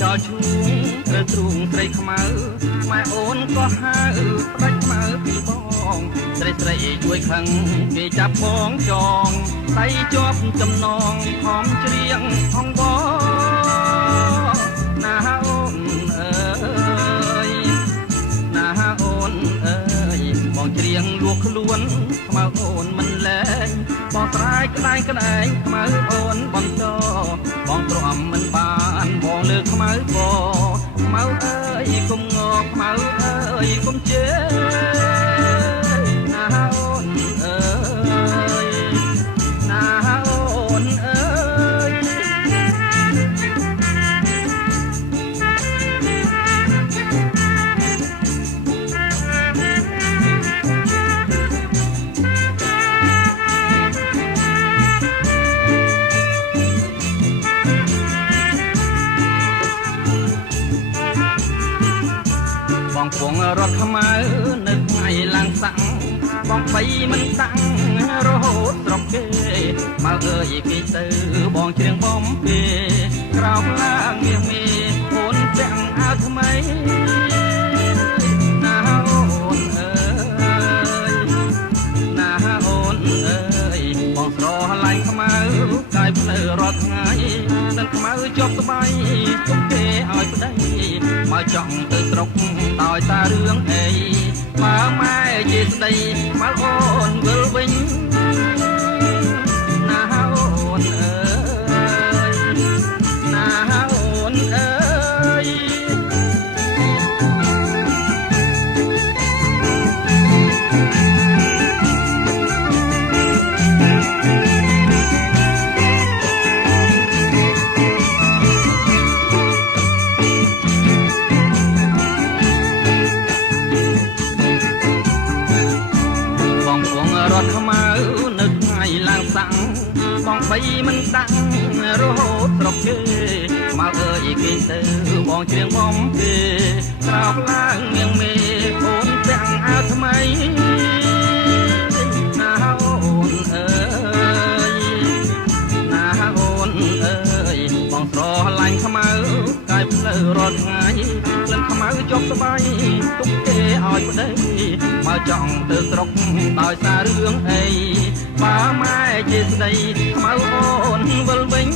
ចោលឈ្មោះឬទ្រូងស្រីខ្មៅម៉ែអូនក៏ហៅផ្ដាច់ខ្មៅពីបងស្រីជួយខឹងគេចាប់បងចងដៃជាប់ចំណងខំច្រៀងហងបងណាអូនអើយណាអូនអើយបងច្រៀងលួចខ្លួនខ្មៅអូនមិនលែងបងស្រែកក្តែងក្តែងខ្មៅអូនបន្តបងទ្រាំមិនបានបងលើខ្មៅបងខ្មៅអើយកុំងល់ខ្មៅអើយកុំជេរណាអូនអើយណាអូនអើយបងពងរត់ខ្មៅនៅថ្ងៃឡើងសាំងបងបីមិនតាំងរហូតស្រុកគេមកអើយគេទៅបងច្រៀងបំពេក្រោមឡើងមាសមេអូនពាក់អាវថ្មីណាអូនអើយណាអូនអើយបងស្រឡាញ់ខ្មៅកាយផ្លូវរាល់ថ្ងៃនឹងខ្មៅជាប់ស្បៃទុកគេឲ្យប្តីមកចង់ទៅស្រុកដោយសាររឿងអីបើម៉ែជាស្ដីមកអូនវិលវិញណាអូនអើយណាអូនអើយរត់ខ្មៅនៅថ្ងៃឡើងសាំងបងបីមិនតាំងរហូតស្រុកគេមកអើយគេទៅបងច្រៀងបំពេក្រោកឡើងងៀងមេអូនពាក់អាវថ្មីណាអូនអើយណាអូនអើយបងស្រឡាញ់ខ្មៅកាយផ្លូវរាល់ថ្ងៃក្លិនខ្មៅជាប់ស្បៃទុកគេឲ្យប្តីមកចង់ទៅស្រុកដោយសាររឿងអីបើម៉ែជាស្ដីខ្មៅអូនវិលវិញ